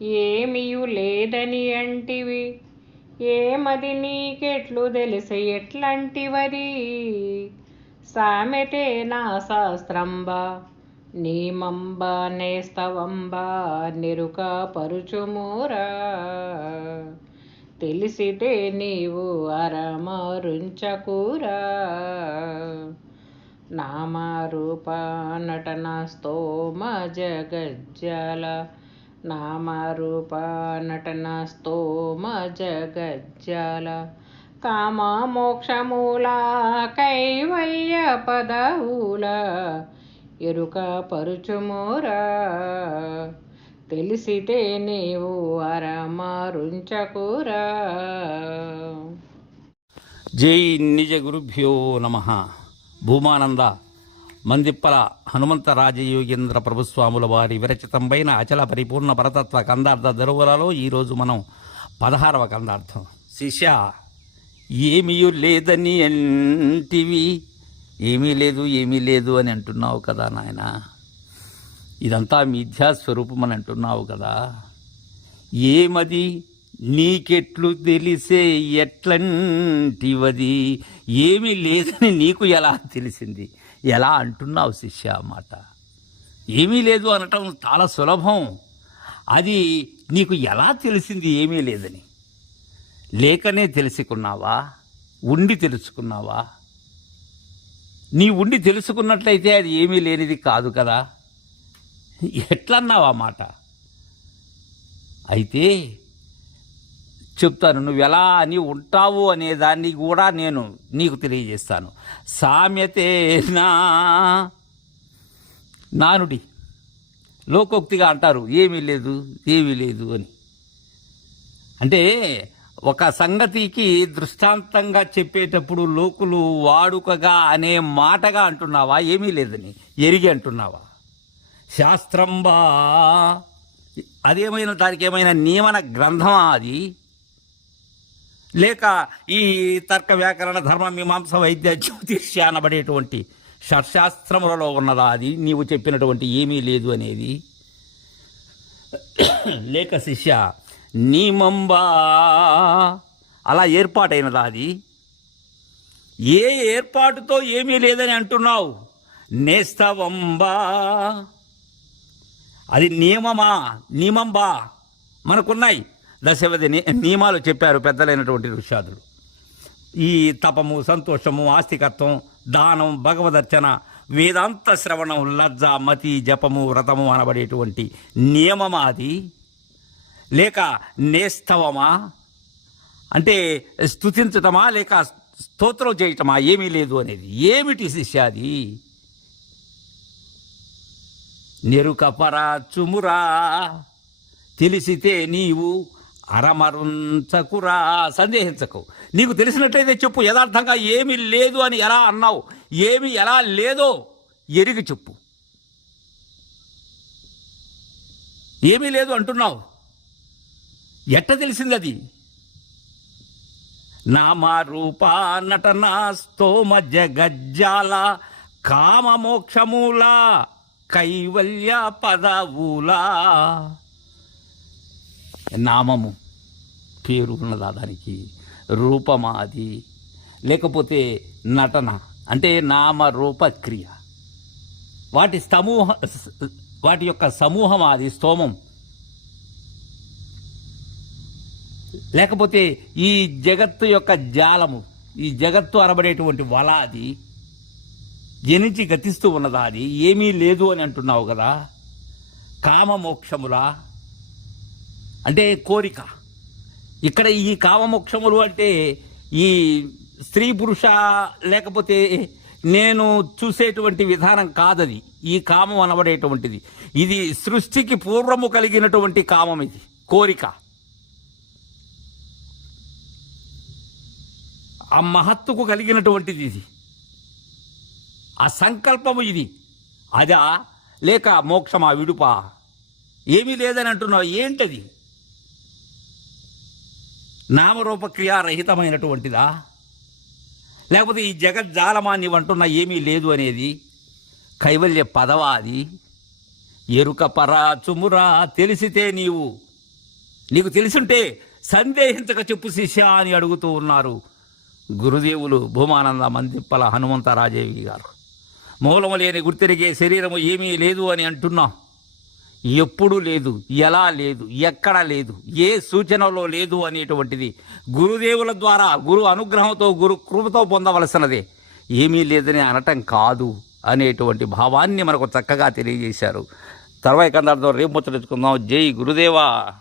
ఏమియు లేదని అంటివి? ఏమది నీకెట్లు తెలిసి ఎట్లాంటివది? సామెతే నా శాస్త్రంబా నీమంబ నేస్తవంబ నిరుక పరుచుమూరా తెలిసితే నీవు అరమరుంచకూరా నామారూప నటన స్తోమ జగజ్జల నామరూప నటన స్తోమ జగజ్జల కామ మోక్షమూల కైవల్య పదవుల ఎరుక పరుచుమోరా తెలిసితే నీవు అరమారుంచకురా. జై నిజ గురుభ్యో నమ. భూమానంద. మందిప్పల హనుమంత రాజయోగేంద్ర ప్రభుస్వాముల వారి విరచితంపైన అచల పరిపూర్ణ పరతత్వ కందార్థ దరువులలో ఈరోజు మనం పదహారవ కందార్థం. శిష్య ఏమీ లేదని అంటివి? ఏమీ లేదు ఏమీ లేదు అని అంటున్నావు కదా నాయన. ఇదంతా మిథ్యాస్వరూపం అని అంటున్నావు కదా. ఏమది? నీకెట్లు తెలిసే ఎట్లంటివది? ఏమీ లేదని నీకు ఎలా తెలిసింది? ఎలా అంటున్నావు శిష్య మాట ఏమీ లేదు అనటం చాలా సులభం. అది నీకు ఎలా తెలిసింది ఏమీ లేదని? లేకనే తెలుసుకున్నావా? ఉండి తెలుసుకున్నావా? నీ ఉండి తెలుసుకున్నట్లయితే అది ఏమీ లేనిది కాదు కదా? ఎట్లన్నావా మాట? అయితే చెప్తాను నువ్వు ఎలా అని ఉంటావు అనే దాన్ని కూడా నేను నీకు తెలియజేస్తాను. సామ్యతేనా నానుడి. లోకోక్తిగా అంటారు ఏమీ లేదు ఏమీ లేదు అని. అంటే ఒక సంగతికి దృష్టాంతంగా చెప్పేటప్పుడు లోకులు వాడుకగా అనే మాటగా అంటున్నావా ఏమీ లేదని ఎరిగి అంటున్నావా? శాస్త్రంబా అదేమైనా దానికి ఏమైనా నియమన గ్రంథమా అది? లేక ఈ తర్క వ్యాకరణ ధర్మ మీమాంస వైద్య జ్యోతిష్య అనబడేటువంటి షర్శాస్త్రములలో ఉన్నదా అది? నీవు చెప్పినటువంటి ఏమీ లేదు అనేది. లేక శిష్య నీమంబా. అలా ఏర్పాటైనదా అది? ఏ ఏర్పాటుతో ఏమీ లేదని అంటున్నావు? నేస్తవంబా. అది నియమమా? నియమంబా. మనకున్నాయి. దశవధి ని- నియమాలు చెప్పారు పెద్దలైనటువంటి ఋషాదులు. ఈ తపము సంతోషము ఆస్తికత్వం దానం భగవదర్చన వేదాంత శ్రవణం లజ్జ మతి జపము వ్రతము అనబడేటువంటి నియమమా అది? లేక నేస్తవమా? అంటే స్తుతించటమా లేక స్తోత్రం చేయటమా? ఏమీ లేదు అనేది. ఏమిటి శిష్యాది? నెరుకపరా చుమురా తెలిసితే నీవు అరమరుంచకురా సందేహించకు. నీకు తెలిసినట్లయితే చెప్పు యథార్థంగా ఏమీ లేదు అని ఎలా అన్నావు? ఏమి ఎలా లేదో ఎరిగి చెప్పు. ఏమీ లేదు అంటున్నావు. ఎట్ట తెలిసింది అది నామారూప నటన స్తోమ జగజ్జాల కామమోక్షమూల కైవల్య పదవులా. నామము. పేరు ఉన్నదా దానికి రూపమా అది లేకపోతే నటన అంటే నామ రూపక్రియ వాటి సమూహ వాటి యొక్క సమూహం అది స్తోమం. లేకపోతే ఈ జగత్తు యొక్క జాలము ఈ జగత్తు అరబడేటువంటి వల అది జనించి గతిస్తూ ఉన్నదా అది ఏమీ లేదు అని అంటున్నావు కదా. కామమోక్షములా? అంటే కోరిక. ఇక్కడ ఈ కామమోక్షములు అంటే ఈ స్త్రీ పురుష లేకపోతే నేను చూసేటువంటి విధానం కాదది. ఈ కామం అనబడేటువంటిది. ఇది సృష్టికి పూర్వము కలిగినటువంటి కామం ఇది. కోరిక. ఆ మహత్తుకు కలిగినటువంటిది ఇది. ఆ సంకల్పము ఇది. అదా లేక మోక్షమా విడుపా? ఏమీ లేదని అంటున్నావు. ఏంటది? నామరూపక్రియారహితమైనటువంటిదా? లేకపోతే ఈ జగజ్జాలమా అంటున్న ఏమీ లేదు అనేది కైవల్య పదవా అది ఎరుక పరా చుమురా తెలిసితే నీవు. నీకు తెలిసుంటే సందేహించక చెప్పు శిష్య అని అడుగుతూ ఉన్నారు గురుదేవులు భూమానంద మందిప్పల హనుమంత రాజేవి గారు. మూలము లేని గుర్తిరిగే శరీరము ఏమీ లేదు అని అంటున్నాం. ఎప్పుడు లేదు ఎలా లేదు ఎక్కడ లేదు ఏ సూచనలో లేదు అనేటువంటిది గురుదేవుల ద్వారా గురు అనుగ్రహంతో గురు కృపతో పొందవలసినదే. ఏమీ లేదని అనటం కాదు అనేటువంటి భావాన్ని మనకు చక్కగా తెలియజేశారు. తర్వాత కందార్థం రేపు ముచ్చరించుకుందాం జై గురుదేవా.